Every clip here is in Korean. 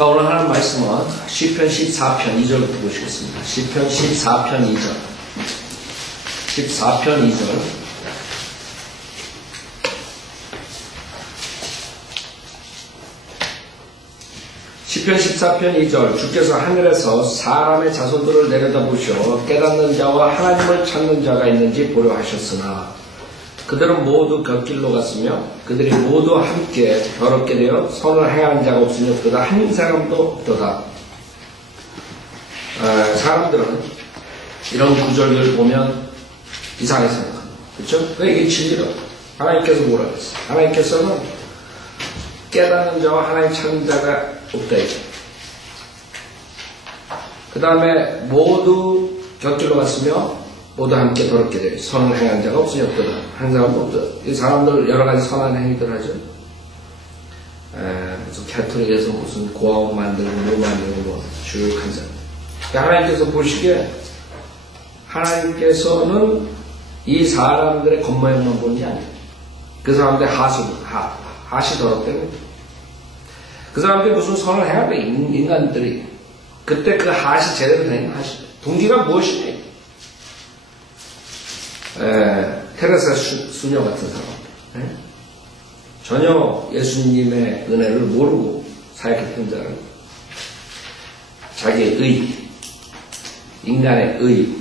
오늘 하는 말씀은 시편 14편 2절부터 보시겠습니다. 시편 14편 2절. 14편 2절. 시편 14편 2절. 주께서 하늘에서 사람의 자손들을 내려다보시어 깨닫는 자와 하나님을 찾는 자가 있는지 보려 하셨으나 그들은 모두 곁길로 갔으며 그들이 모두 함께 더럽게 되어 선을 행하는 자가 없으니 없도다. 한 사람도 없도다. 사람들은 이런 구절을 보면 이상하게 생각합니다. 그렇죠? 왜 이게 진리로 하나님께서 뭐라 그랬어요? 하나님께서는 깨닫는 자와 하나님 찾는 자가 없다. 그 다음에 모두 곁길로 갔으며 모두 함께 더럽게 되어 선을 행하는 자가 없으니 없도다. 한 사람도 없도다. 이 사람들 여러 가지 선한 행위들 하죠. 무슨 캐톨릭에서 무슨 고아원 만들고 뭐 만들고 뭐 쭉 한 사람. 하나님께서 보시기에 하나님께서는 이 사람들의 겉모양만 보는 게 아니에요. 그 사람들의 하시 더럽다는 그 사람들이 무슨 선을 해야 돼. 인간들이 그때 그 하시 제대로 된 하시 동기가 무엇이냐. 테레사 수녀 같은 사람, 전혀 예수님의 은혜를 모르고 사역했던 자는 자기의 의, 인간의 의.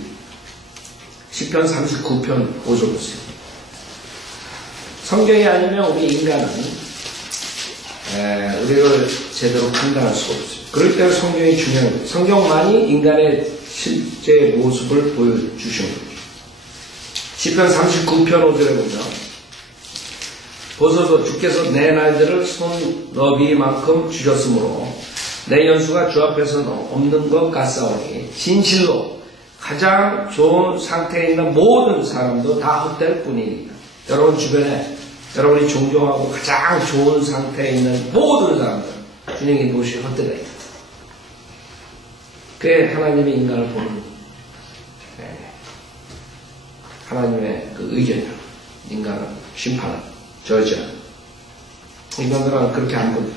시편 39편 5절 보세요. 성경이 아니면 우리 인간은 우리를 제대로 판단할 수가 없어요. 그럴 때 성경이 중요한 거예요. 성경만이 인간의 실제 모습을 보여주시는 거예요. 시편 39편 5절에 보면 보소서 주께서 내 날들을 손너비만큼 주셨으므로 내 연수가 주 앞에서는 없는 것 같사오니 진실로 가장 좋은 상태에 있는 모든 사람도 다 헛될 뿐이니까. 여러분 주변에 여러분이 존경하고 가장 좋은 상태에 있는 모든 사람들 주님이 보시기 헛되다. 그게 하나님의 인간을 보는 하나님의 그 의견이야. 인간은 심판은 저지하는. 인간들은 그렇게 안 본다.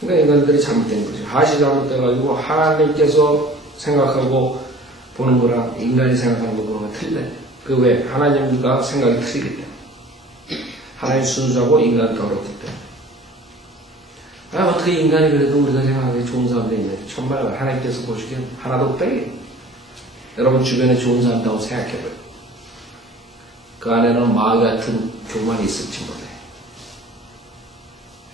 그러니까 인간들이 잘못된 거죠. 하시 잘못돼가지고 하나님께서 생각하고 보는 거랑 인간이 생각하는 거 보는 건 틀려요. 그 왜? 하나님과 생각이 틀리기 때문에. 하나님 순수하고 인간은 더럽기 때문에. 어떻게 인간이 그래도 우리가 생각하기에 좋은 사람들이 있냐. 정말 하나님께서 보시기엔 하나도 없다. 여러분 주변에 좋은 사람이라고 생각해봐요. 그 안에는 마귀 같은 교만이 있을지 몰라요.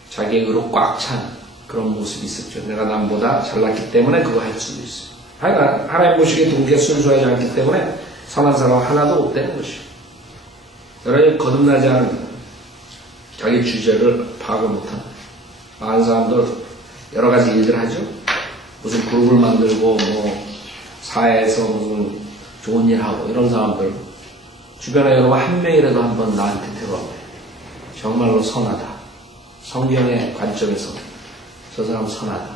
자기의 의로 꽉 찬 그런 모습이 있었죠. 내가 남보다 잘났기 때문에 그거 할 수도 있어요. 하여간 하나님 보시기에 동기가 순수하지 않기 때문에 선한 사람 하나도 없다는 것이요. 여러분이 거듭나지 않으면 자기 주제를 파악을 못하는 많은 사람들 여러 가지 일들 하죠. 무슨 그룹을 만들고 뭐 사회에서 무슨 좋은 일 하고 이런 사람들 주변에 여러분 한 명이라도 한번 나한테 들어와요. 정말로 선하다. 성경의 관점에서 저 사람 선하다.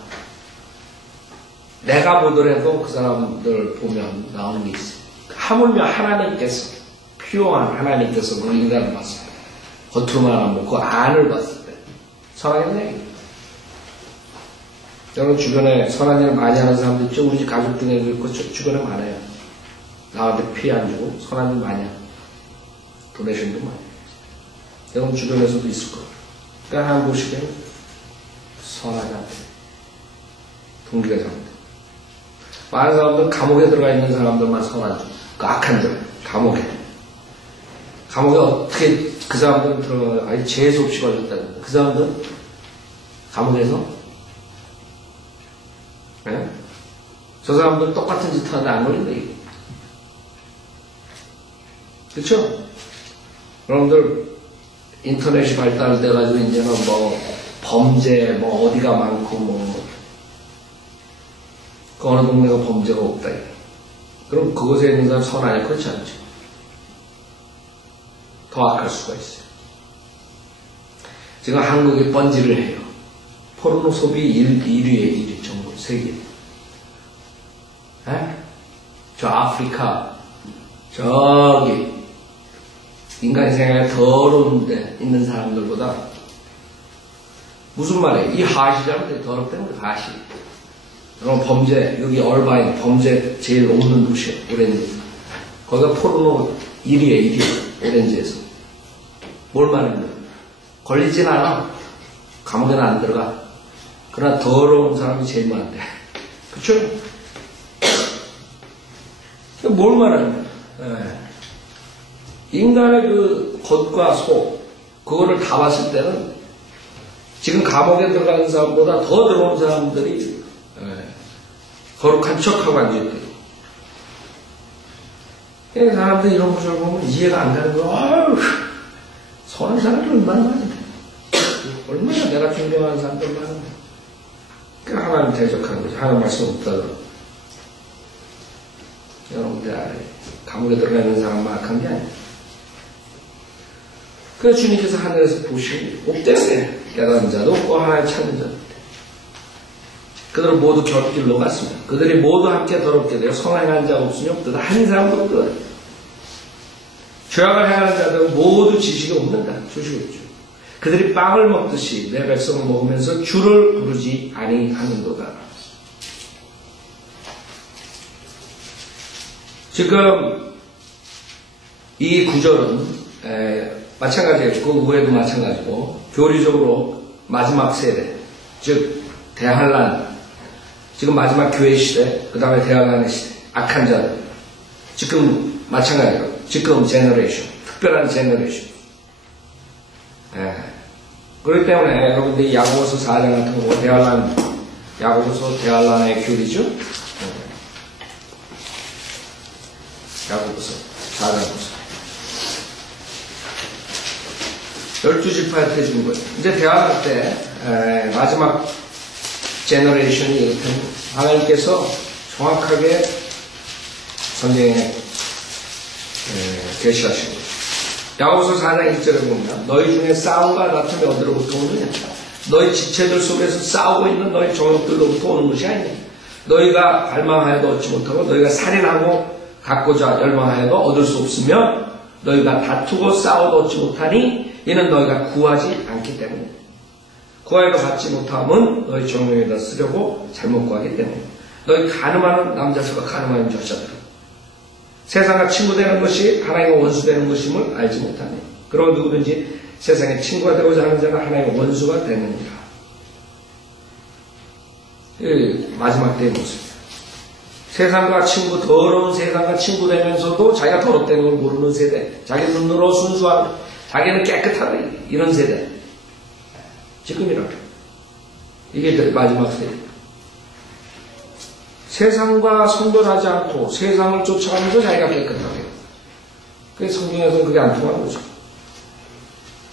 내가 보더라도 그 사람들 보면 나오는 게 있어요. 하물며 하나님께서 피요한 하나님께서 그 인간을 봤을 때 겉으로만 안 보고 그 안을 봤을 때 선하겠네. 여러분 주변에 선한 일을 많이 하는 사람들 있죠? 우리 집 가족 중에도 있고 주변에 많아요. 나한테 피해 안 주고 선한 일 많이 하고 도네이션도 많이 해요. 여러분 주변에서도 있을 거예요. 그러니까 한번 보시기에는 선하지 않대. 동기가 잘못돼. 많은 사람들은 감옥에 들어가 있는 사람들만 선하죠. 그 악한들 감옥에 어떻게 그 사람들은 들어가 아니 재수 없이 걸렸다는 그 사람들은 감옥에서 네? 저 사람들 똑같은 짓 하는데 안 걸린다, 이거. 그쵸? 여러분들, 인터넷이 발달돼가지고, 이제는 뭐, 범죄, 뭐, 어디가 많고, 뭐, 그 어느 동네가 범죄가 없다, 이거. 그럼 그곳에 있는 사람 선하냐? 그렇지 않죠. 더 악할 수가 있어요. 지금 한국이 번지를 해요. 포르노 소비 1위에 1위 전국 세계. 저 아프리카 저기 인간이 생각에 더러운 데 있는 사람들보다 무슨 말이에요? 이 하시잖아요. 더럽다는 거 하시. 그럼 범죄, 여기 얼바인, 범죄 제일 없는 도시예요. 오렌지. 거기가 포르노 1위에 1위. 오렌지에서. 뭘 말하는 거예요? 걸리진 않아. 감옥에는 안 들어가. 그러나 더러운 사람이 제일 많대. 그쵸? 뭘 말하는 거예요? 인간의 그 겉과 속, 그거를 다 봤을 때는 지금 감옥에 들어가는 사람보다 더 더러운 사람들이 거룩한 척하고 앉아있대요. 사람들이 이런 것을 보면 이해가 안 가는 거야. 아유, 선한 사람들 얼마나 많은데. 얼마나 내가 존경하는 사람들 많은데. 그 하나님 대적하는 거지. 하나님 말씀 없다 그러고. 여러분들 알아요. 감옥에 들어가는 사람만 악한 게 아니에요. 그래서 주님께서 하늘에서 보시고 옥대에 깨달은 자도 없고 하나님 찾는 자도 없대. 그들은 모두 결길로 갔습니다. 그들이 모두 함께 더럽게 되어 선행한 자가 없으니 없도다. 한 사람도 없도다. 죄악을 행하는 자들은 모두 지식이 없는다. 주시고 있죠. 그들이 빵을 먹듯이 내 백성을 먹으면서 주를 부르지 아니하는도다. 지금 이 구절은 마찬가지예요. 그 후에도 마찬가지고 교리적으로 마지막 세대, 즉 대한란, 지금 마지막 교회 시대, 그 다음에 대한란의 시대, 악한 자들, 지금 마찬가지로 지금 제너레이션, 특별한 제너레이션. 그렇기 때문에 여러분들이 야고보서 4장 같은 거 대한란, 야고보서 대한란의 교리죠. 야고보서 4장부터 12지파한테 해준 거예요. 이제 대화할 때 마지막 제너레이션이 이렇다면 하나님께서 정확하게 성경에 계시하신 거예요. 야고보서 4장 1절에 보면 너희 중에 싸움과 다툼이 어디로부터 오느냐? 너희 지체들 속에서 싸우고 있는 너희 종족들로부터 오는 것이 아니냐? 너희가 갈망하여도 얻지 못하고 너희가 살인하고 갖고자 열망하여도 얻을 수 없으며 너희가 다투고 싸워도 얻지 못하니 이는 너희가 구하지 않기 때문에 구하여도 받지 못함은 너희 정욕에다 쓰려고 잘못 구하기 때문에 너희 가늠하는 남자들과 가늠하는 여자들 세상과 친구되는 것이 하나님과 원수되는 것임을 알지 못하니 그러고 누구든지 세상에 친구가 되고자 하는 자는 하나님의 원수가 되느니라. 마지막 때의 모습입니다. 세상과 친구, 더러운 세상과 친구 되면서도 자기가 더럽다는 걸 모르는 세대, 자기 눈으로 순수하고 자기는 깨끗하다 이런 세대. 지금이라도 이게 마지막 세대. 세상과 성별하지 않고 세상을 쫓아가면서 자기가 깨끗하게. 그래서 성경에서는 그게 안 통하는 거죠.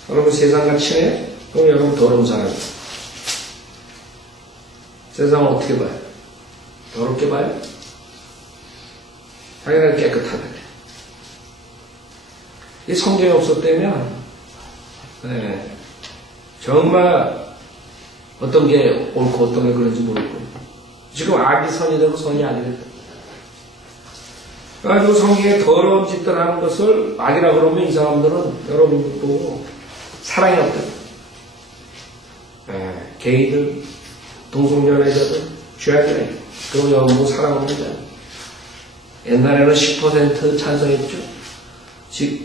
여러분 세상과 친해? 그럼 여러분 더러운 사람이에요. 세상을 어떻게 봐요? 더럽게 봐요? 자기가 깨끗하다. 이 성경이 없었다면 정말 어떤 게 옳고 어떤 게 그런지 모르고 지금 악이 선이 되고 선이 아니겠다. 그래가지고 성경에 더러운 짓들 하는 것을 악이라 그러면 이 사람들은 여러분들 보고 사랑이 없다. 게이들, 동성연애자들, 죄악이라. 그리고 여러분 사랑 없는 자. 옛날에는 10% 찬성했죠.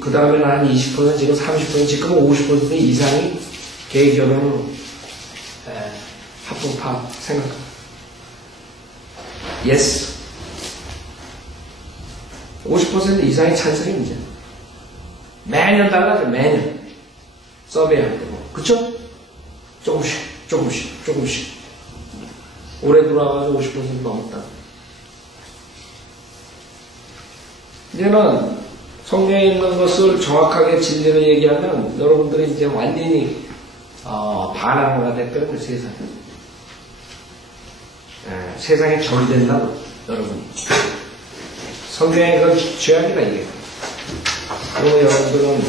그 다음에는 한 20%, 지금 30%, 지금은 50% 이상이 게이 결혼을 합법화 생각합니다. Yes. 50% 이상이 찬성이 문제예요. 매년 달라져, 매년. 서베이할 때. 그쵸? 조금씩. 올해 들어와가지고 50% 넘었다. 이제는 성경에 있는 것을 정확하게 진리로 얘기하면 여러분들이 이제 완전히 반항가 됐거든요. 세상에. 세상에 적이 된다고 여러분. 성경의 그 죄악이다 이게. 그리고 여러분들은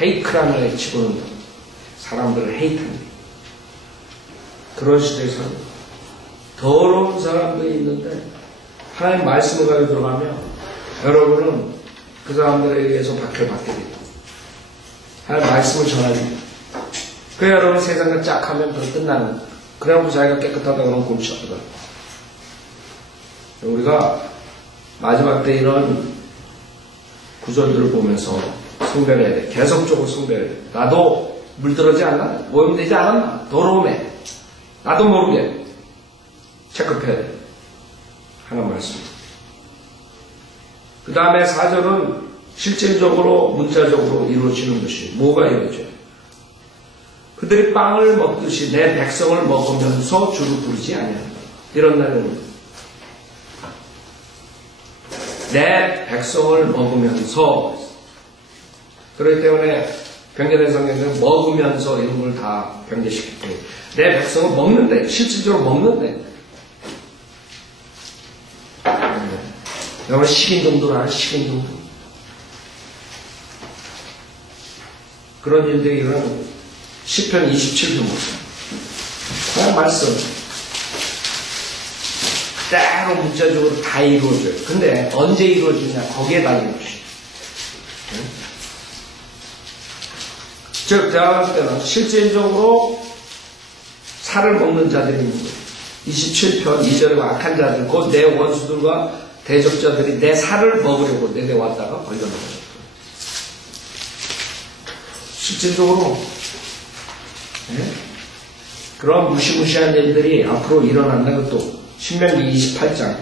헤이크라임을 집어넣는다. 사람들을 헤이트합니다. 그런 시대에서는 더러운 사람들이 있는데 하나님 말씀을 가지고 들어가면 여러분은 그 사람들에 의해서 박해를 받게 됩니다. 하나님 말씀을 전하줍니다. 그래야 여러분 세상을 쫙 하면 더 끝나는, 그래놓고 자기가 깨끗하다 그러면 골치 아프다. 우리가 마지막 때 이런 구절들을 보면서 숭배해야 돼. 계속적으로 숭배해야 돼. 나도 물들어지 않나? 오염되지 않았나? 더러움에. 나도 모르게 체크해야 돼. 하나님 말씀. 그 다음에 4절은 실질적으로 문자적으로 이루어지는 것이 뭐가 이루어져요? 그들이 빵을 먹듯이 내 백성을 먹으면서 주를 부르지 아니한다. 이런 날이 옵니다. 내 백성을 먹으면서. 그렇기 때문에 변경된 성경에는 먹으면서 이런 걸 다 변개시켰고, 내 백성을 먹는데, 실질적으로 먹는데. 여러분 식인종들 알아요? 식인종들. 그런 일들이 일어나는 시편 27편 보세요. 그냥 말씀 그대로 문자적으로 다 이루어져요. 근데 언제 이루어지냐? 거기에 달린 것이. 즉 제가 봤을 때는 실질적으로 살을 먹는 자들이 있는 거예요. 27편 2절에 악한 자들, 곧 내 원수들과 대적자들이 내 살을 먹으려고 내게 왔다가 걸려놓은 거예요. 실질적으로 그런 무시무시한 일들이 앞으로 일어난다는 것도 신명기 28장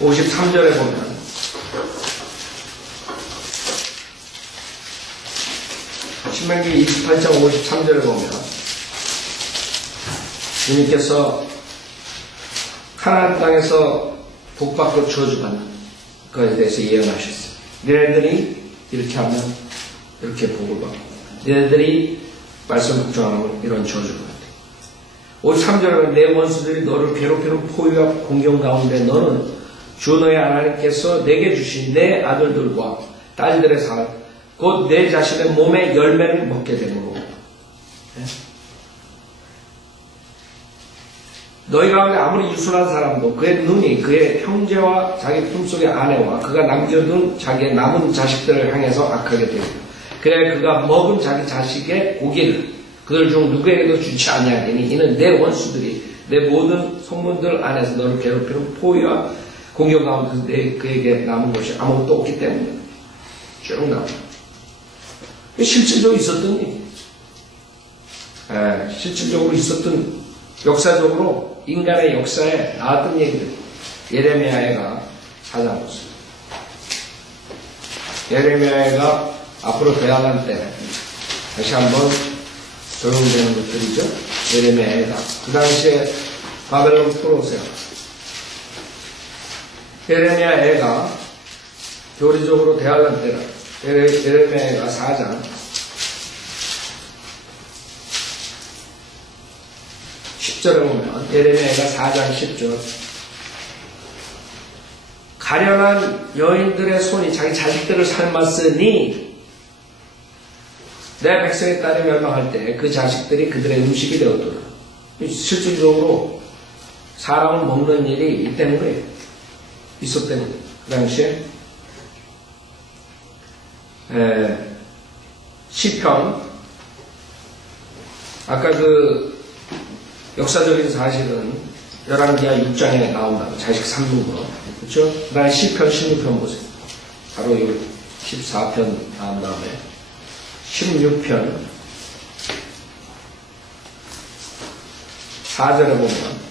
53절에 보면 신명기 28장 53절에 보면 주님께서 가나안 땅에서 복받고 저주받는 그것에 대해서 예언하셨어요. 너희들이 이렇게 하면 이렇게 복을 받고, 너희들이 말씀 복종하면 이런 저주가 돼. 53절에 내 원수들이 너를 괴롭히는 포위와 공경 가운데 너는 주 너의 하나님께서 내게 주신 내 아들들과 딸들의 살, 곧 내 자신의 몸의 열매를 먹게 되므로 너희 가운데 아무리 유순한 사람도 그의 눈이 그의 형제와 자기 품속의 아내와 그가 남겨둔 자기의 남은 자식들을 향해서 악하게 됩니다. 그래 그가 먹은 자기 자식의 고기를 그들 중 누구에게도 주지 아니하리니 이는 내 원수들이 내 모든 성문들 안에서 너를 괴롭히는 포위와 공격 가운데서 그에게 남은 것이 아무것도 없기 때문에 쭉 나옵니다. 실질적으로 있었던 일. 실질적으로 있었던 역사적으로 인간의 역사에 나왔던 얘기들. 예레미야가 찾아봤습니다. 예레미야가 앞으로 대항할 때 다시 한번 적용되는 것들이죠. 예레미야가 그 당시에 바벨론 프로세요. 예레미야가 교리적으로 대항할 때는 예레미야가 4장 10절에 보면 예레미야가 4장 10절 가련한 여인들의 손이 자기 자식들을 삶았으니 내 백성의 딸이 멸망할 때 그 자식들이 그들의 음식이 되었더라. 실질적으로 사람을 먹는 일이 있다는 거예요. 있었다는 거예요. 그 당시에 시편 아까 그 역사적인 사실은 열왕기하 6장에 나온다고 자식 삼는 거 그렇죠? 그 다음에 시편 16편 보세요. 바로 이 14편 나온 다음에 16편 4절에 보면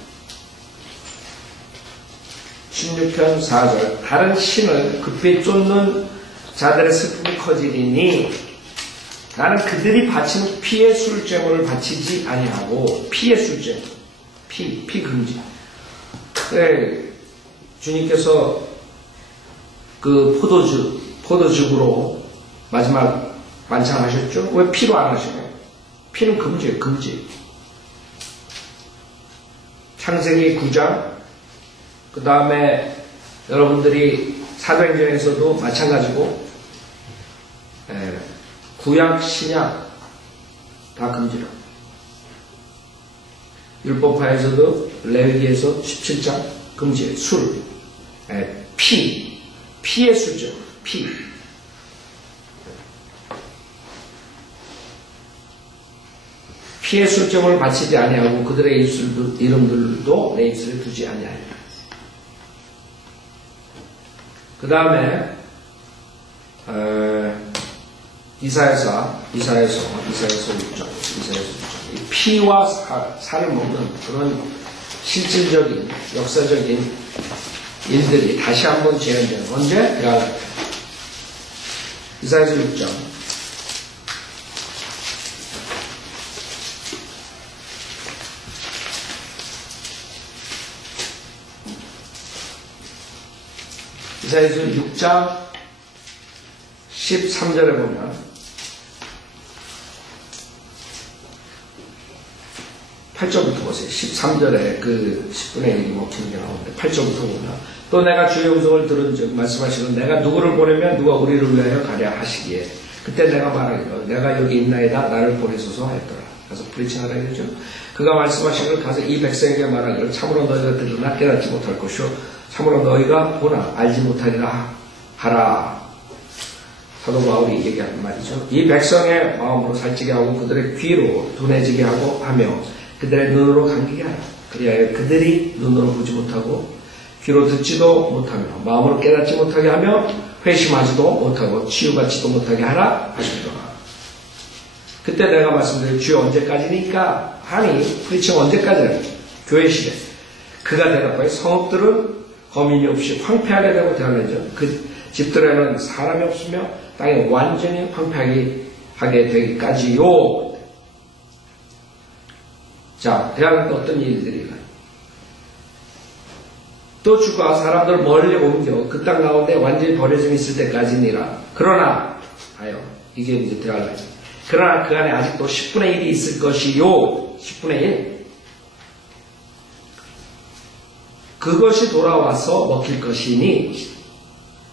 16편 4절 다른 신을 급히 쫓는 자들의 슬픔이 커지리니 나는 그들이 바치는 피의 술제물을 바치지 아니하고 피의 술제물 피 금지. 그래, 주님께서 그 포도즙으로 마지막 만찬하셨죠? 왜 피로 안 하시나요? 피는 금지예요. 금지. 창세기 9장 그 다음에 여러분들이 사도행전에서도 마찬가지고 구약, 신약 다 금지라. 율법파에서도 레위기에서 17장 금지예요. 술. 피의 수죠. 피의 술정을 바치지 아니하고 그들의 이름들도 내 입술에 두지 아니하리라. 그 다음에 이사야서 6장. 이 피와 살을 먹는 그런 실질적인 역사적인 일들이 다시 한번 재현되는 언제? 이사야서 6장. 이사야서 6장 13절에 보면 8절부터 보세요. 13절에 그 10분의 1이 먹히는 게 나오는데 8절부터 보면 또 내가 주의 음성을 들은 즉 말씀하시는 내가 누구를 보내면 누가 우리를 위하여 가랴 하시기에 그때 내가 말하기를 내가 여기 있나이다 나를 보내소서 하였더라. 그래서 프리칭하라 이러죠. 그가 말씀하시기를 가서 이 백성에게 말하기를 참으로 너희가 들으나 깨닫지 못할 것이요 참으로 너희가 보나 알지 못하리라 하라. 사도 바울이 얘기하는 말이죠. 이 백성의 마음으로 살찌게 하고 그들의 귀로 둔해지게 하고 하며 그들의 눈으로 감기게 하라. 그리하여 그들이 눈으로 보지 못하고 귀로 듣지도 못하며 마음으로 깨닫지 못하게 하며 회심하지도 못하고 치유받지도 못하게 하라 하시더라. 그때 내가 말씀드린 주여 언제까지니까 하니 프리칭 언제까지나 교회 시대 그가 대답하여 성읍들은 거민이 없이 황폐하게 되고 대하는즉 그 집들에는 사람이 없으며 땅이 완전히 황폐하게 하게 되기까지요. 자, 대하는데 어떤 일들이 일어나요? 또 주가 사람들 멀리 옮겨 그 땅 가운데 완전히 버려져 있을 때까지니라. 그러나 하여 이게 이제 대하는 그러나 그 안에 아직도 10분의 1이 있을 것이요. 10분의 1. 그것이 돌아와서 먹힐 것이니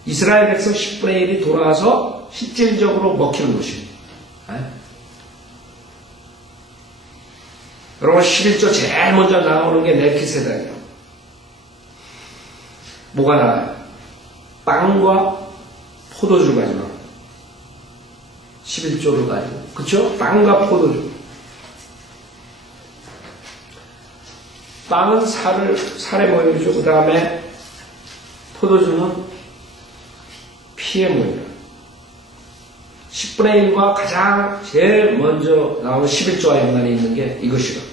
이스라엘 백성 10분의 1이 돌아와서 실질적으로 먹히는 것입니다. 여러분 11조 제일 먼저 나오는 게 멜키세덱이에요. 뭐가 나와요? 빵과 포도주 가지고 11조를 가지고 그쵸? 빵과 포도주. 빵은 살의 모임이죠. 그 다음에 포도주는 피의 모임이에요. 10분의 1과 가장 제일 먼저 나오는 11조와 연관이 있는 게 이것이다.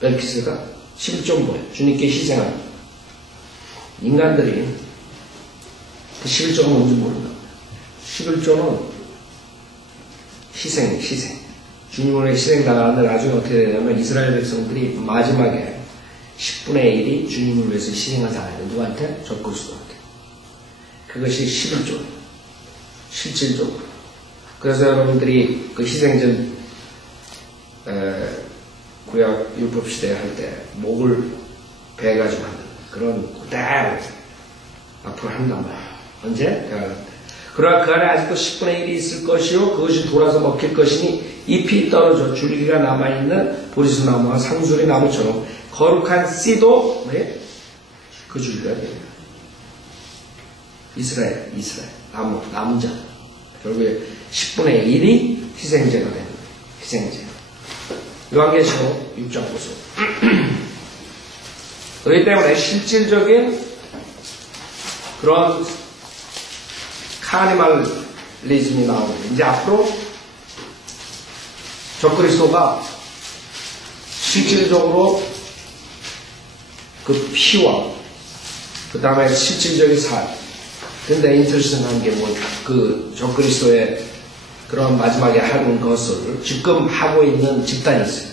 멜키세덱 11조는 뭐예요? 주님께 희생합니다. 인간들이 그 11조가 뭔지 모른다. 11조는 희생. 주님을 희생당하는데 나중에 어떻게 되냐면 이스라엘 백성들이 마지막에 10분의 1이 주님을 위해서 희생하잖아요. 누구한테? 적그리스도한테. 그것이 11조. 실질적으로. 그래서 여러분들이 그 희생전 구약 율법시대 할 때 목을 베가지고 하는 그런 그대로 앞으로 한단 말이에요. 언제? 그러나 그 안에 아직도 10분의 1이 있을 것이요 그것이 돌아서 먹힐 것이니 잎이 떨어져 줄기가 남아있는 보리수나무와 상수리 나무처럼 거룩한 씨도 왜? 그 줄기가 됩니다. 이스라엘 남은 자 결국에 10분의 1이 희생제가 됩니다. 희생제. 요한계시록 6장 보세요. 그렇기 때문에 실질적인 그런 카니발리즘이 나오는데 이제 앞으로 적그리스도가 실질적으로 그 피와 그 다음에 실질적인 살 근데 인터스팅한 게 뭐 그 적그리스도의 그런 마지막에 하는 것을 지금 하고 있는 집단이 있어요.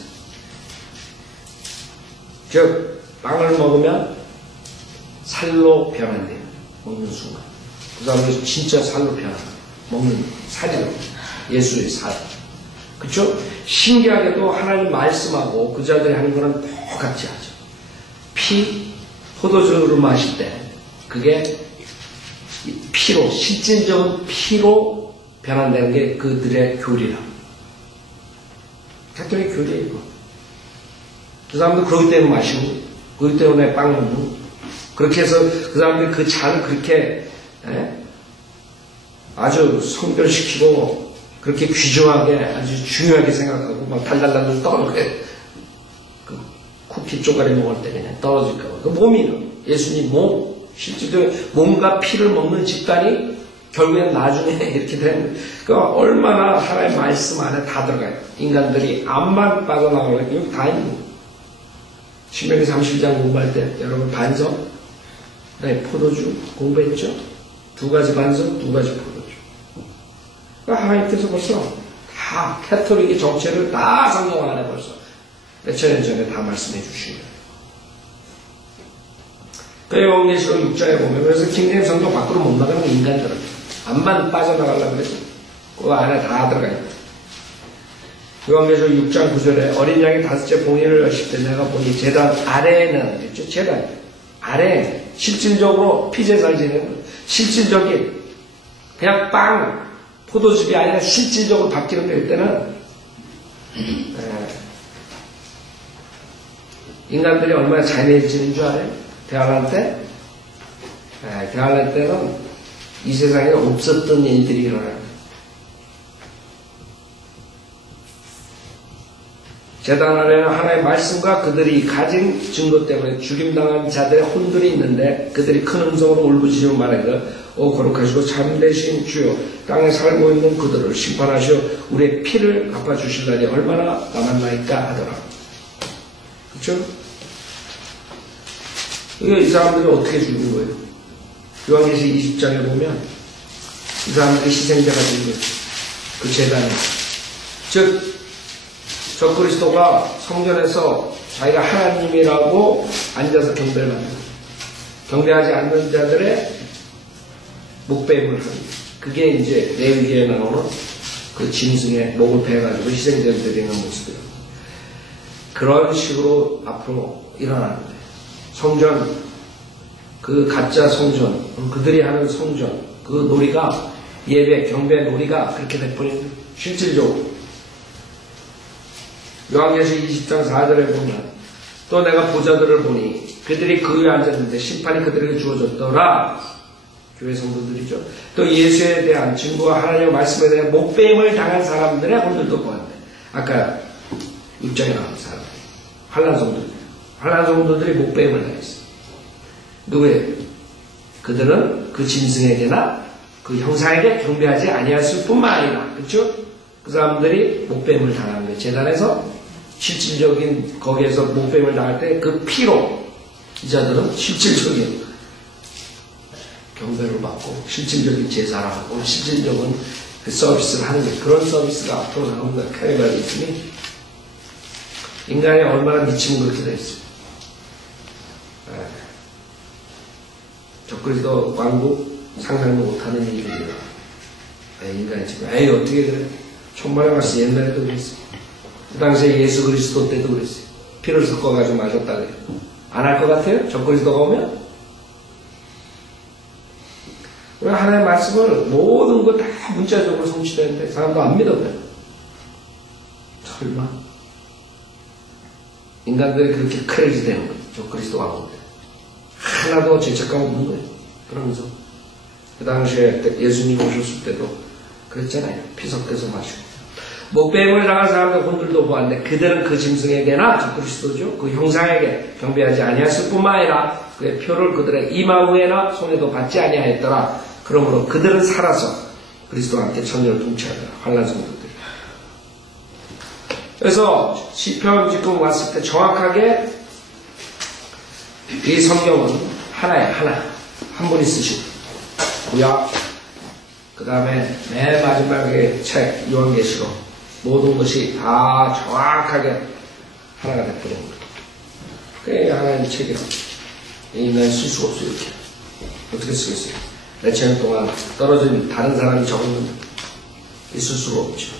즉 빵을 먹으면 살로 변한대요. 먹는 순간. 그 사람은 진짜 살로 변한다. 먹는 살이라고. 예수의 살. 그쵸? 신기하게도 하나님 말씀하고 그 자들이 하는 거는 똑같이 하죠. 포도주를 마실 때 그게 피로, 실질적인 피로 변한다는 게 그들의 교리라. 가톨릭 교리예요, 이거. 그 사람도 그러기 때문에 마시고, 그러기 때문에 빵 먹는, 그렇게 해서 그 사람들이 그 잔을 그렇게 아주 성별시키고 그렇게 귀중하게 아주 중요하게 생각하고 막 달달달 떠는 거예요. 그 쿠키 쪼가리 먹을 때 그냥 떨어질까봐. 그 몸이 예수님 몸, 실제로 몸과 피를 먹는 집단이 결국엔 나중에 이렇게 되는, 그러니까 얼마나 하나님의 말씀 안에 다 들어가요. 인간들이 암만 빠져나가려고 이거 다 있는 거예요. 신명기 31장 공부할 때 여러분 반석, 그다음에 포도주 공부했죠? 2가지 반석, 2가지 포도주. 그러니까 하나님께서 벌써 다 캐톨릭의 정체를 다 성경 안에 벌써 몇천 년 전에 다 말씀해 주신 거예요. 그 요한계시록 6장에 보면, 그래서 킹제임스 성경 밖으로 못 나가는 인간들은 암만 빠져나가려고 그랬죠. 그 안에 다 들어가 있다. 요한계시록 6장 9절에 어린 양이 5째 봉인을 여실 때 내가 보니 제단 아래에는, 그렇죠? 제단 아래 실질적으로 피제사를 지내는 거예요. 실질적인 그냥 빵 포도즙이 아니라 실질적으로 바뀌는 거 때는 인간들이 얼마나 잔인해지는 줄 알아요? 대환란 때? 대환란 때는 이 세상에 없었던 일들이 일어나요. 제단 아래는 하나님의 말씀과 그들이 가진 증거 때문에 죽임당한 자들의 혼들이 있는데 그들이 큰 음성으로 울부짖으며 말하기를 거룩하시고 참되신 주여 땅에 살고 있는 그들을 심판하시어 우리의 피를 갚아주실 날이 얼마나 남았나이까 하더라. 그렇죠? 이 사람들이 어떻게 죽은 거예요? 요한계시록 20장에 보면 이 사람들이 희생자가 된 거예요. 그 제단에. 즉 적그리스도가 성전에서 자기가 하나님이라고 앉아서 경배를 합니다. 경배하지 않는 자들의 목배임을 합니다. 그게 이제 레위기에 나오는 그 짐승의 목을 베가지고 희생자를 드리는 모습이에요. 그런 식으로 앞으로 일어나는 거예요. 성전, 그 가짜 성전, 그들이 하는 성전, 그 놀이가 예배, 경배 놀이가 그렇게 돼버리는 실질적으로. 요한계시록 20장 4절에 보면 또 내가 보좌들을 보니 그들이 그 위에 앉았는데 심판이 그들에게 주어졌더라. 교회 성도들이죠. 또 예수에 대한 증거와 하나님의 말씀에 대한 목배임을 당한 사람들의 혼들도 보았네. 아까 6장에 나온 사람들, 환난 성도들. 환난 성도들이 목배임을 당했어요. 누구예요? 그들은 그 짐승에게나 그 형상에게 경배하지 아니했을 뿐만 아니라, 그렇죠? 그 사람들이 목배임을 당하는 거예요. 제단에서 실질적인 거기에서 목배임을 당할 때 그 피로 이 자들은 실질적인 경배를 받고 실질적인 제사를 하고 실질적인 그 서비스를 하는 거예요. 그런 서비스가 앞으로 나오는 카니발이 있으니 인간이 얼마나 미치면 그렇게 되어 있어요. 적그리스도 왕국 상상도 못하는 일들이에요. 인간이 지금 어떻게 그래? 천만에 갔어. 옛날에도 그랬어요. 그 당시에 예수 그리스도 때도 그랬어요. 피를 섞어가지고 마셨다 그래요. 안 할 것 같아요? 적그리스도가 오면? 우리 하나님의 말씀을 모든 거 다 문자적으로 성취되는데 사람도 안 믿어요. 설마? 인간들이 그렇게 크레이지 되는 거예요. 적그리스도가 오는데. 하나도 죄책감 없는 거예요. 그러면서 그 당시에 예수님 오셨을 때도 그랬잖아요. 피 섞여서 마시고. 목배임을 당한 사람들 혼들도 보았는데 그들은 그 짐승에게나 적그리스도죠. 그 형상에게 경배하지 아니했을 뿐만 아니라 그의 표를 그들의 이마 위에나 손에도 받지 아니하였더라. 그러므로 그들은 살아서 그리스도와 함께 천년을 통치하더라. 환난 성도들이. 그래서 시편 지금 왔을 때 정확하게 이 성경은 하나에 하나 한 분이 쓰시고 구약 그 다음에 맨 마지막에 책 요한계시록 모든 것이 다 정확하게 하나가 돼버린 거예요. 그게 하나의 책이라. 인간이 쓸 수가 없어요. 이렇게 어떻게 쓰겠어요? 몇천 년 동안 떨어진 다른 사람이 적었는데 있을 수가 없죠.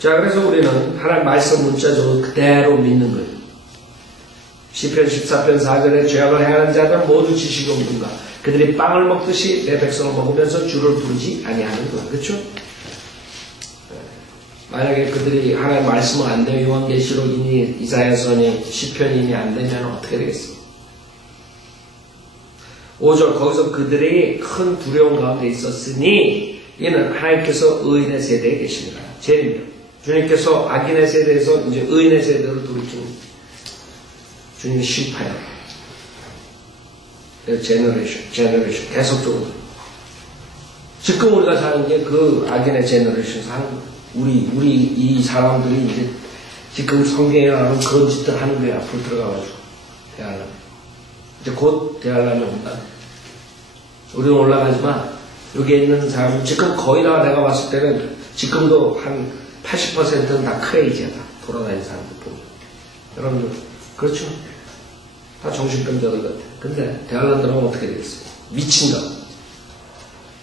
자, 그래서 우리는 하나님 말씀 문자적으로 그대로 믿는 거예요. 시편 14편 4절에 죄악을 행하는 자들은 모두 지식이 없는가. 그들이 빵을 먹듯이 내 백성을 먹으면서 주를 부르지 아니하는 거야. 그렇죠? 만약에 그들이 하나님 말씀을 안 되면 요한계시록이니 이사야서니 시편이니 안 되면 어떻게 되겠어? 5절 거기서 그들이 큰 두려움 가운데 있었으니 이는 하나님께서 의인의 세대에 계십니다. 제입니다. 주님께서 악인의 세대에서 이제 의인의 세대로 돌이키는 주님의 심판이에요. 제너레이션 계속적으로. 지금 우리가 사는 게 그 악인의 제너레이션 사는 거예요. 우리 이 사람들이 이제 지금 성경에 나오는 그런 짓들 하는 거야. 앞으로 들어가가지고 대할람. 이제 곧 대할람이 온다. 우리는 올라가지만 여기에 있는 사람은 지금 거의 다 내가 봤을 때는 지금도 한 80%는 다 크레이지하다. 돌아다니는 사람들 보면. 여러분들 그렇죠? 다 정신병자들 같아. 근데 대할람 들어가면 어떻게 되겠어요? 미친다.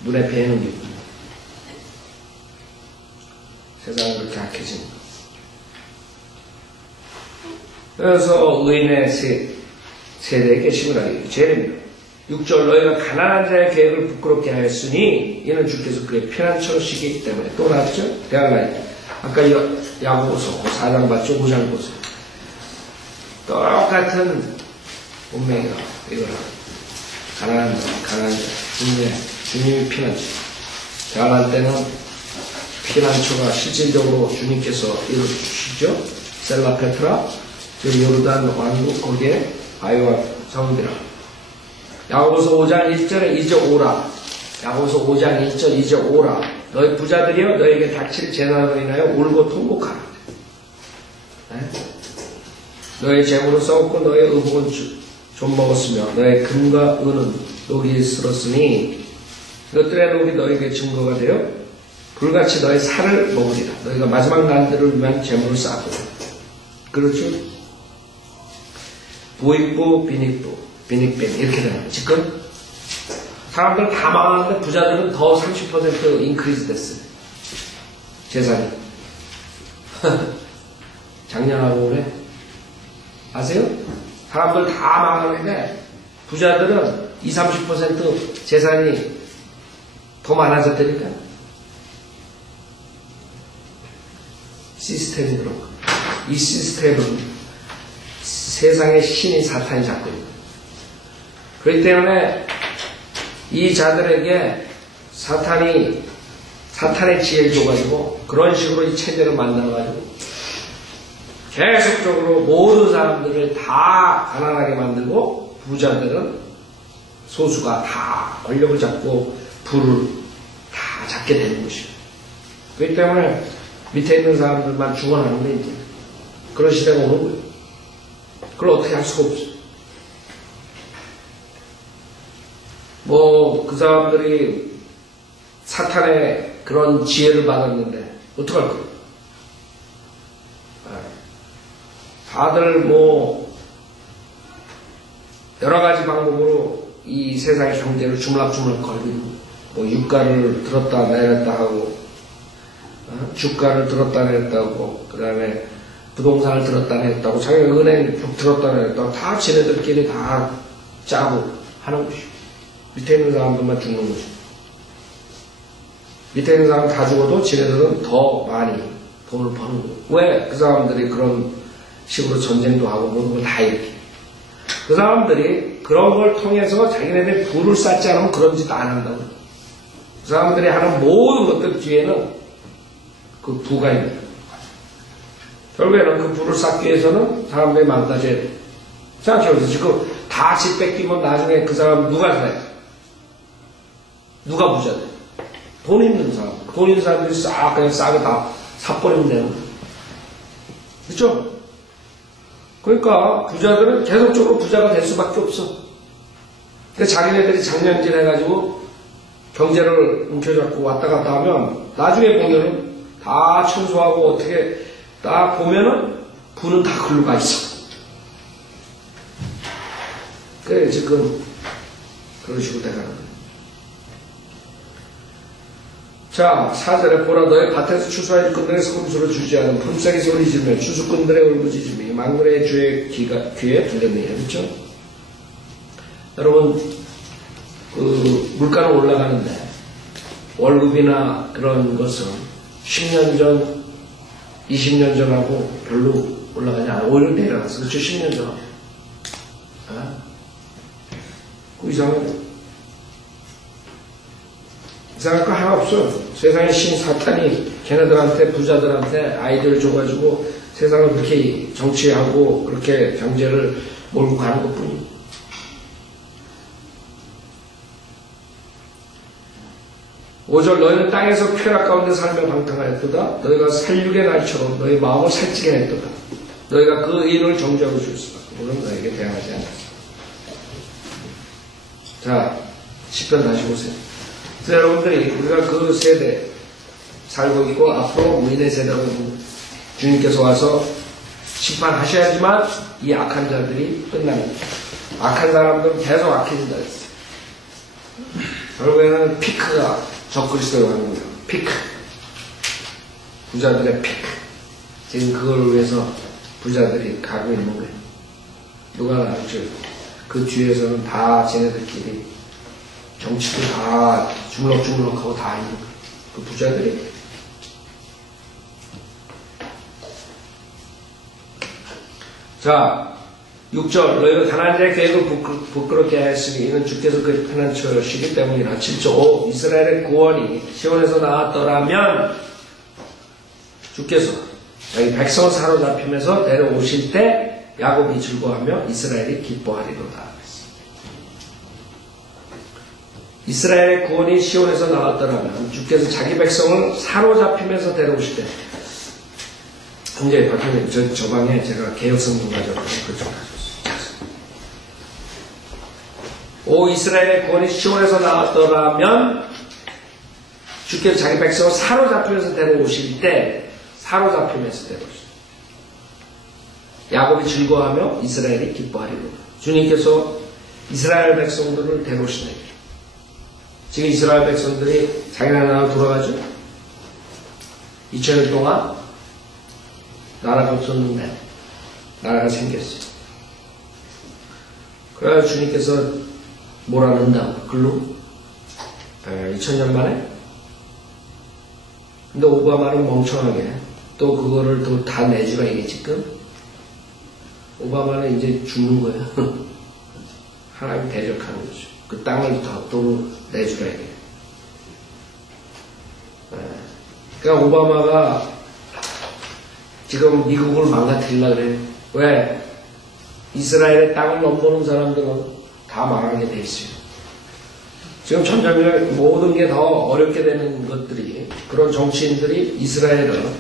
눈에 뵈는 게 있구나. 세상은 그렇게 악해진 거. 그래서 의인의 세대에 계심을 하기 제일입니다. 6절 너희가 가난한 자의 계획을 부끄럽게 하였으니 이는 주께서 그의 피난처로 시기이기 때문에. 또 나왔죠? 대할람. 아까 야고보서 4장 봤죠? 5장 보세요. 똑같은 운명이라 이거라. 가난한 자, 주님의 피난처. 대할람 때는 피난처가 실질적으로 주님께서 이루어주시죠. 셀라페트라, 즉 요르단 왕국 거기에 아이와 성들아. 야고보서 5장 1절에 이제 오라. 야고보서 5장 1절 이제 오라. 너희 부자들이여 너에게 닥칠 재난으로 인하여 울고 통곡하라. 네? 너의 재물은 썩었고 너의 의복은 좀 먹었으며 너의 금과 은은 녹이 쓸었으니 이것들의 녹이 너에게 증거가 되어 불같이 너의 살을 먹으리라. 너희가 마지막 날들을 위한 재물을 쌓고. 그렇죠? 부익부, 빈익빈 이렇게 되는 거예요. 지금 사람들 다 망하는데 부자들은 더 30% 인크리즈 됐어요. 재산이. 작년하고 올해 아세요? 사람들 다 망하는데 부자들은 20-30% 재산이 더 많아졌다니까. 시스템이 그런 거. 이 시스템은 세상의 신인 사탄이 잡고 있는 거예요. 그렇기 때문에 이 자들에게 사탄의 지혜를 줘가지고 그런 식으로 이 체제를 만들어가지고 계속적으로 모든 사람들을 다 가난하게 만들고 부자들은 소수가 다 권력을 잡고 부를 다 잡게 되는 것이에요. 그렇기 때문에 밑에 있는 사람들만 죽어나는데 이제 그런 시대가 오는 거예요. 그걸 어떻게 할 수가 없어요. 그 사람들이 사탄의 그런 지혜를 받았는데 어떡할 거예요? 다들 여러 가지 방법으로 이 세상의 경제를 주물럭주물럭 걸고 유가를 들었다 내렸다 하고 주가를 들었다 내렸다 하고 그 다음에 부동산을 들었다 내렸다 하고 자기 은행 들었다 내렸다 하고 다 지네들끼리 다 짜고 하는 것이죠. 밑에 있는 사람들만 죽는 거죠. 밑에 있는 사람 다 죽어도 지네들은 더 많이 돈을 버는 거예요. 왜 그 사람들이 그런 식으로 전쟁도 하고 모든 걸 다 이렇게. 그 사람들이 그런 걸 통해서 자기네들 부를 쌓지 않으면 그런 짓 안 한다고. 그 사람들이 하는 모든 것들 뒤에는 그 부가 있는 거예요. 결국에는 그 부를 쌓기 위해서는 사람들이 망가져야 돼요. 생각해보세요. 지금 다 집 뺏기면 나중에 그 사람 누가 살아요? 누가 부자 돼? 돈 있는 사람. 돈 있는 사람들이 그냥 싸게 다 사버리면 되는 거예요. 그렇죠? 그러니까 부자들은 계속적으로 부자가 될 수밖에 없어. 근데 자기네들이 장년질 해가지고 경제를 움켜잡고 왔다 갔다 하면 나중에 보면은 다 청소하고 어떻게 딱 보면은 부는 다 글로 가 있어. 그래 지금 그런 식으로 돼가는 거예요. 자, 4절에 보라 너의 밭에서 추수할 일꾼들의 소금수를 주지 않은 품삯이 소리지며 추수꾼들의 울부짖음이 만군의 주의 귀에 들렸느니라. 그렇죠? 여러분 물가는 올라가는데 월급이나 그런 것은 10년 전 20년 전하고 별로 올라가지 않아. 오히려 내려갔어. 그렇죠? 10년 전. 그 이상할 거 하나 없어. 세상에 신 사탄이 걔네들한테, 부자들한테 아이디어를 줘가지고 세상을 그렇게 정치하고 그렇게 경제를 몰고 가는 것 뿐이야. 5절 너희는 땅에서 쾌락 가운데 살며 방탕하였도다. 너희가 살육의 날처럼 너희 마음을 살찌게 했도다. 너희가 그 의인을 정죄하고 주었으나 물론 너에게 대항하지 않았어. 자, 10편 다시 보세요. 그래서 여러분들이 우리가 그 세대 살고 있고 앞으로 우리네 세대는 주님께서 와서 심판하셔야지만 이 악한 자들이 끝납니다. 악한 사람들은 계속 악해진다 했어요. 결국에는 피크가 적그리스도로 가는 거예요. 피크. 부자들의 피크. 지금 그걸 위해서 부자들이 가고 있는 거예요. 누가 알죠? 그 뒤에서는 다 쟤네들끼리 정치도 다 주물럭주물럭하고 다 있는 거예요. 그 부자들이. 자, 6절 너희가 가나안 자의 계획을 부끄럽게 하였으니 이는 주께서 그 편안처시기 때문이라. 7절 오 이스라엘의 구원이 시온에서 나왔더라면 주께서 자기 백성을 사로잡히면서 데려오실 때 야곱이 즐거워하며 이스라엘이 기뻐하리로다. 이스라엘의 구원이 시온에서 나왔더라면 주께서 자기 백성을 사로잡히면서 데려오실 때. 굉장히 박형님, 저 방에 제가 개혁성경 가져왔거든요. 그쪽 가져왔어요. 오 이스라엘의 구원이 시온에서 나왔더라면 주께서 자기 백성을 사로잡히면서 데려오실 때 사로잡히면서 데려오실 때 야곱이 즐거워하며 이스라엘이 기뻐하리로다. 주님께서 이스라엘 백성들을 데려오시는 얘기예요. 지금 이스라엘 백성들이 자기 나라로 돌아가죠. 2000년 동안 나라가 없었는데 나라가 생겼어요. 그래서 주님께서 몰아넣는다고 글로 2000년 만에. 근데 오바마는 멍청하게 또 그거를 또 다 내주라 이게 지금. 오바마는 이제 죽는 거야. 하나님 대적하는 거죠. 그 땅을 또 내주라 이게. 그러니까 오바마가 지금 미국을 망가뜨리려고 그래요. 왜? 이스라엘의 땅을 넘보는 사람들은 다 망하게 돼 있어요. 지금 점점 모든 게 더 어렵게 되는 것들이, 그런 정치인들이 이스라엘을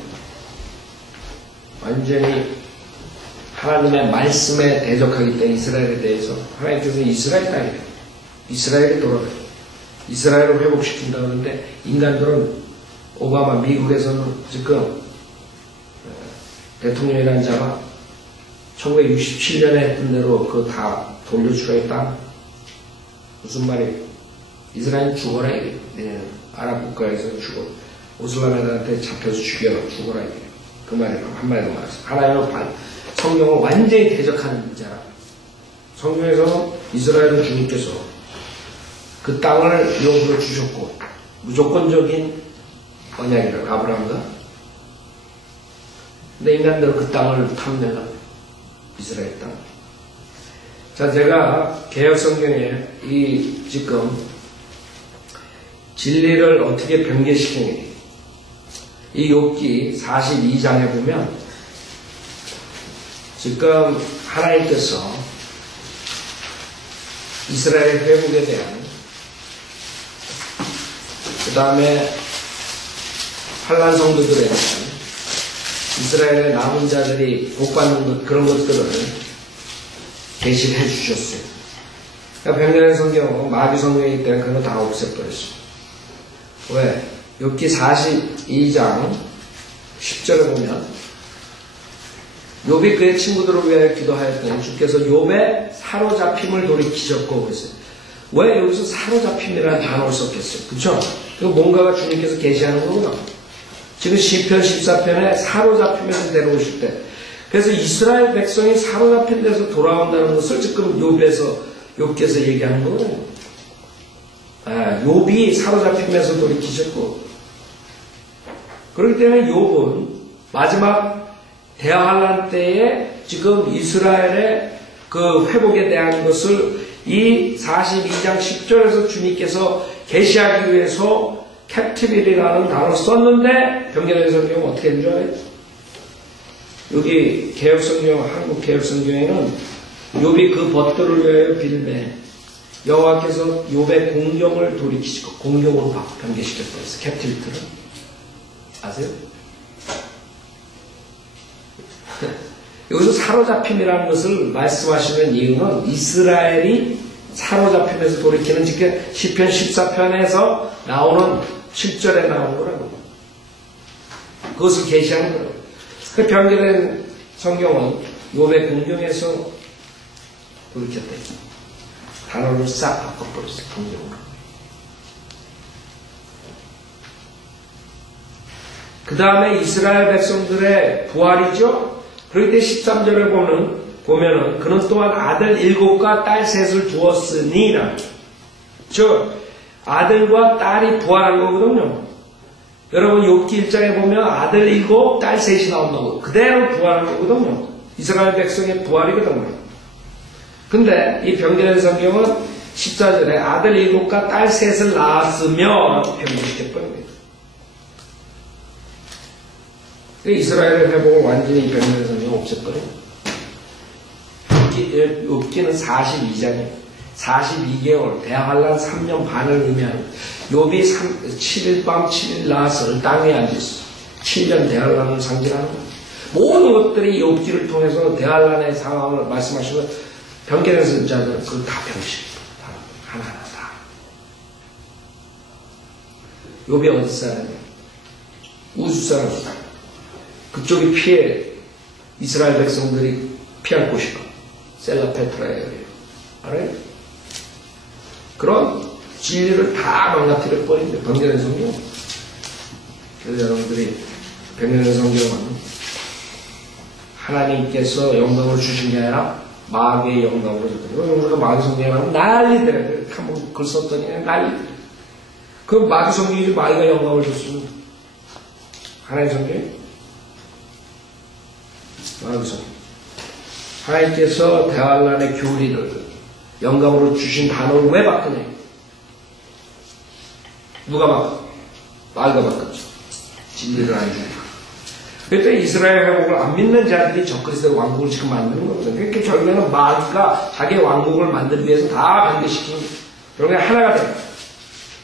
완전히 하나님의 말씀에 대적하기 때문에 이스라엘에 대해서 하나님께서 이스라엘 땅이래요. 이스라엘이 돌아가요. 이스라엘을 회복시킨다 그러는데 인간들은 오바마 미국에서는 지금 대통령이라는 자가 1967년에 했던 대로 그거 다 돌려주라 했다. 무슨 말이에요? 이스라엘 죽어라 이게. 아랍 국가에서 죽어. 오슬라메들한테 잡혀서 죽여라. 죽어라 이게. 그 말이에요. 한마디로 말해서. 하나님은 성경을 완전히 대적하는 자라. 성경에서 이스라엘은 주님께서 그 땅을 용으로 주셨고 무조건적인 언약이라고 아브라함과. 근데 인간들은 그 땅을 탐내려고. 이스라엘 땅. 자, 제가 개혁성경에 이 지금 진리를 어떻게 변개시키는지 이 욥기 42장에 보면 지금 하나님께서 이스라엘 회복에 대한, 그 다음에 환난 성도들에 대한, 이스라엘의 남은 자들이 복받는 것, 그런 것들을 계시를 해주셨어요. 그러니까 변경의 성경은 마귀 성경이기 때문에 그런 거 다 없애버렸어요. 왜? 욥기 42장 10절에 보면 욥이 그의 친구들을 위하여 기도하였더니 주께서 욥의 사로잡힘을 돌이키셨고 그랬어요. 왜 여기서 사로잡힘이라는 단어를 썼겠어요? 그쵸? 이거 뭔가가 주님께서 계시하는 거구나. 지금 시편 14편에 사로잡히면서 데려오실 때, 그래서 이스라엘 백성이 사로잡힌 데서 돌아온다는 것을 지금 욥께서 얘기하는 거거든요. 욥이 사로잡히면서 돌이키셨고, 그렇기 때문에 욥은 마지막 대환란 때에 지금 이스라엘의 그 회복에 대한 것을 이 42장 10절에서 주님께서 계시하기 위해서 캡티비티라는 단어를 썼는데 변경된 성경은 어떻게 된 줄 알아요? 여기 개혁성경, 한국 개혁성경에는 욥이 그 벗들을 위하여 빌매 여호와께서 욥의 공경을 돌이키시고 공경으로 변개시켰다고 했어요. 캡티비티를 아세요? 여기서 사로잡힘이라는 것을 말씀하시는 이유는 이스라엘이 사로잡힘에서 돌이키는 지금 시편 14편에서 나오는 7절에 나오는 거라고. 그것을 계시하는 거라고. 그 변개된 성경은 욥의 공경에서 돌이켰다. 단어를 싹 바꿔버렸어요. 공경으로. 그 다음에 이스라엘 백성들의 부활이죠. 그럴 때 13절에 보면은 그는 또한 아들 7과 딸 3을 두었으니라. 즉 아들과 딸이 부활한 거거든요. 여러분 욥기 1장에 보면 아들 7, 딸 3이 나온다고. 그대로 부활한 거거든요. 이스라엘 백성의 부활이거든요. 근데 이 변개된 성경은 14절에 아들 7과 딸 3을 낳았으며 변개시켜버립니다. 이스라엘의 회복을 완전히 변개된 성경은 없애버려요. 욥기는 42장이에요. 42개월, 대환란 3년 반을 의미하는 욥이 7일 밤 7일 나서 땅에 앉아있어. 7년 대환란을 상징하는 거예요. 모든 것들이 욥기를 통해서 대환란의 상황을 말씀하시고 변개된 선자들은 그걸 다 병식해요. 하나하나 다. 욥이 어디 사람이에요? 우주 사람이다. 그쪽이 피해 이스라엘 백성들이 피할 곳이고 셀라페트라예요. 알아요? 그런 진리를 다 망가뜨려 버린데 변개된 성경. 그래서 여러분들이 변개된 성경은 하나님께서 영광을 주신 게 아니라 마귀의 영광으로 줬거든요. 우리가 마귀 성경에 하면 난리더라고요. 한번 글 썼더니 난리더라고요. 그 마귀 성경이 마귀가 영광을 줬으면 하나님 성경이 마귀 성경. 하나님께서 대환란의 교리를 영광으로 주신 단어를 왜 바꾸냐? 누가 바꿔? 마귀가 바꿨죠. 진리를 안 주니까. 그때 이스라엘 회복을 안 믿는 자들이 적그리스도의 왕국을 지금 만드는 거거든요. 그러니까 결국에는 마귀가 자기의 왕국을 만들기 위해서 다 반대시키는 거예요. 결국에 하나가 돼요.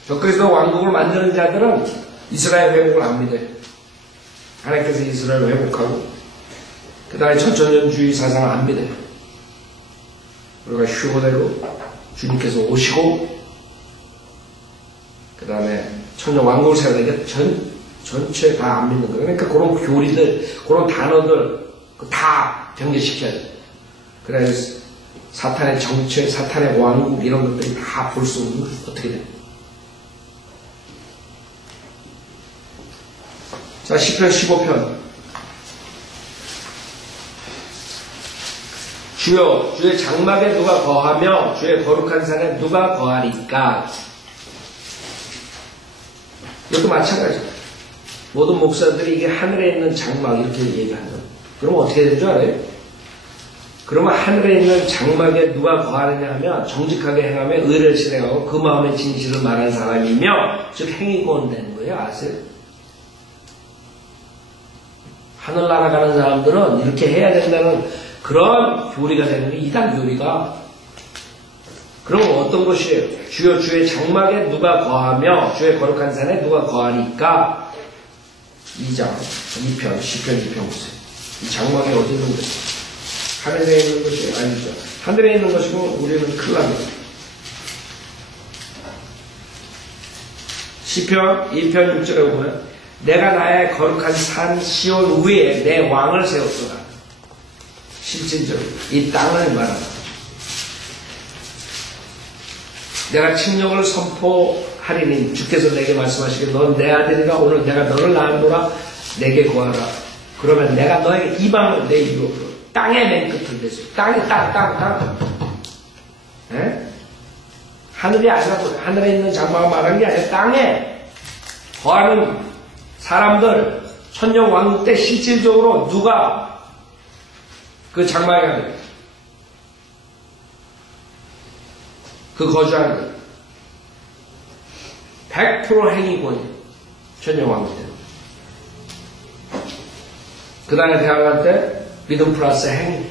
적그리스도 왕국을 만드는 자들은 이스라엘 회복을 안 믿어요. 하나님께서 이스라엘을 회복하고 그 다음에 천천년주의 사상을 안 믿어요. 우리가 휴거되고 주님께서 오시고 그 다음에 천년 왕국을 세우는 게 전체 다 안 믿는 거예요. 그러니까 그런 교리들, 그런 단어들 다 변개시켜야 돼요. 그래서 사탄의 정체, 사탄의 왕국 이런 것들이 다 볼 수 없는 거예요. 어떻게 돼요? 자, 시편 15편. 주여, 주의 장막에 누가 거하며 주의 거룩한 산에 누가 거하리까? 이것도 마찬가지입니다. 모든 목사들이 이게 하늘에 있는 장막 이렇게 얘기한다. 그러면 어떻게 되는 줄 알아요? 그러면 하늘에 있는 장막에 누가 거하느냐 하면 정직하게 행하며 의를 실행하고 그 마음의 진실을 말하는 사람이며 즉 행위권 되는 거예요. 아세요? 하늘나라 가는 사람들은 이렇게 해야 된다는 그런 교리가 되는 게 이단 교리가. 그럼 어떤 것이에요? 주여 주의 장막에 누가 거하며 주의 거룩한 산에 누가 거하니까 2장 2편 10편 2편 보세요. 이 장막이 어디 있는 거죠? 하늘에 있는 것이 아니죠. 하늘에 있는 것이고 우리는 큰일 납니다. 시편 2편 6절에 보면 내가 나의 거룩한 산 시온 위에 내 왕을 세웠구나. 실질적으로 이 땅을 말합니다. 내가 칭령을 선포하리니 주께서 내게 말씀하시기를 넌 내 아들이라 오늘 내가 너를 낳았노라 내게 구하라. 그러면 내가 너에게 이방을 내 이로 땅의 맨 끝을 대세요. 땅이 땅. 에? 하늘이 아니라 하늘에 있는 장막을 말하는 게 아니라 땅에 거하는 사람들 천년왕국 때 실질적으로 누가 그 장막에 가는 그 거주하는 것 100% 행위권이에요. 천년왕국 때. 그 다음에 대학갈 때 믿음 플러스 행위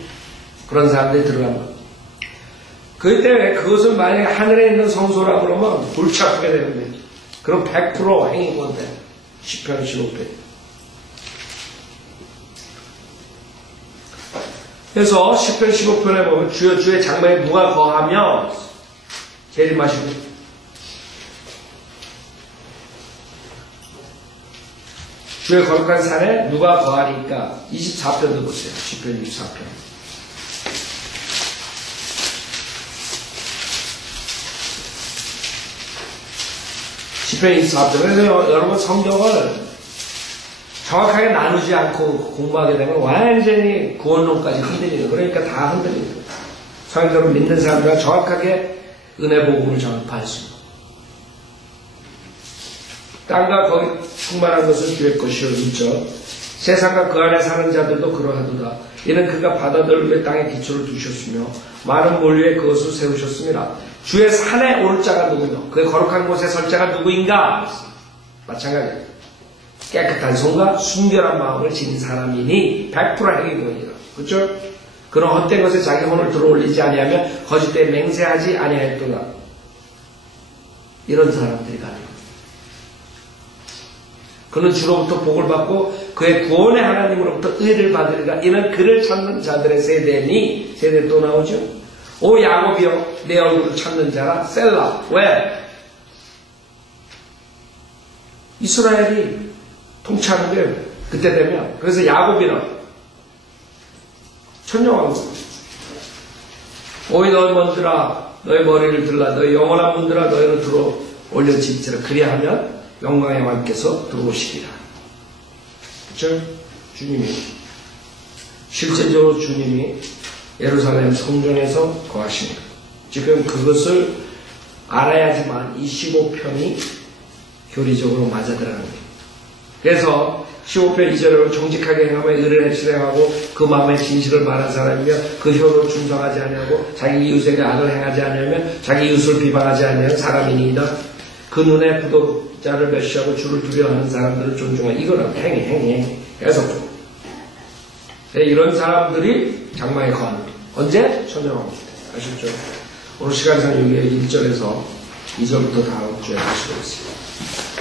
그런 사람들이 들어간 거예요. 그때 그것을 만약에 하늘에 있는 성소라 그러면 골치 아프게 되는데 그럼 100% 행위권 돼. 10편 15편. 그래서 10편 15편에 보면 주여 주의 장막에 누가 거하며 재림하시고 주의 거룩한 산에 누가 거하니까 24편도 보세요. 10편 24편. 시편 24편. 그래서 여러분 성경을 정확하게 나누지 않고 공부하게 되면 완전히 구원론까지 흔들리는 그러니까 다 흔들리는 거예요. 성경을 믿는 사람들은 정확하게 은혜 복음을 전파할 수 있는 땅과 거기 충만한 것은 주의 것이요 있죠. 세상과 그 안에 사는 자들도 그러하도다. 이는 그가 바다 넓은 땅에 기초를 두셨으며 많은 몰류에 그것을 세우셨습니다. 주의 산에 오를 자가 누구며 그의 거룩한 곳에 설 자가 누구인가? 마찬가지예요. 깨끗한 손과 순결한 마음을 지닌 사람이니 100% 행위권이다. 그렇죠? 그런 헛된 것에 자기 혼을 들어올리지 아니하면 거짓되이 맹세하지 아니하였도다. 이런 사람들이 가는 거예요. 그는 주로부터 복을 받고 그의 구원의 하나님으로부터 의를 받으리라. 이는 그를 찾는 자들의 세대니 세대 또 나오죠. 오 야곱이여 내 얼굴을 찾는 자라. 셀라. 왜? 이스라엘이 통치하는데 그때 되면 그래서 야곱이라 천년왕국. 오이 너희 먼들아 너희 머리를 들라 너희 영원한 문들아 너희를 들어 올려 진지라. 그리하면 영광의 왕께서 들어오시리라. 그렇죠? 주님이 실제적으로 주님이 예루살렘 성전에서 거하십니다. 지금 그것을 알아야지만 이 15편이 교리적으로 맞아들어가는 거예요. 그래서 15편 2절로 정직하게 행하며 의를 실행하고 그 마음의 진실을 말한 사람이며 그 혀로 충성하지 아니하고 자기 이웃에게 악을 행하지 아니하면 자기 이웃을 비방하지 아니하는 사람이니이다. 그 눈에 부도자를 멸시하고 주를 두려워하는 사람들을 존중하고 이거는 행위 계속 이런 사람들이 장막에 거하는 거예요. 언제? 천년왕국 때. 아셨죠? 오늘 시간상 여기 1절에서 2절부터 다음 주에 다시 보겠습니다.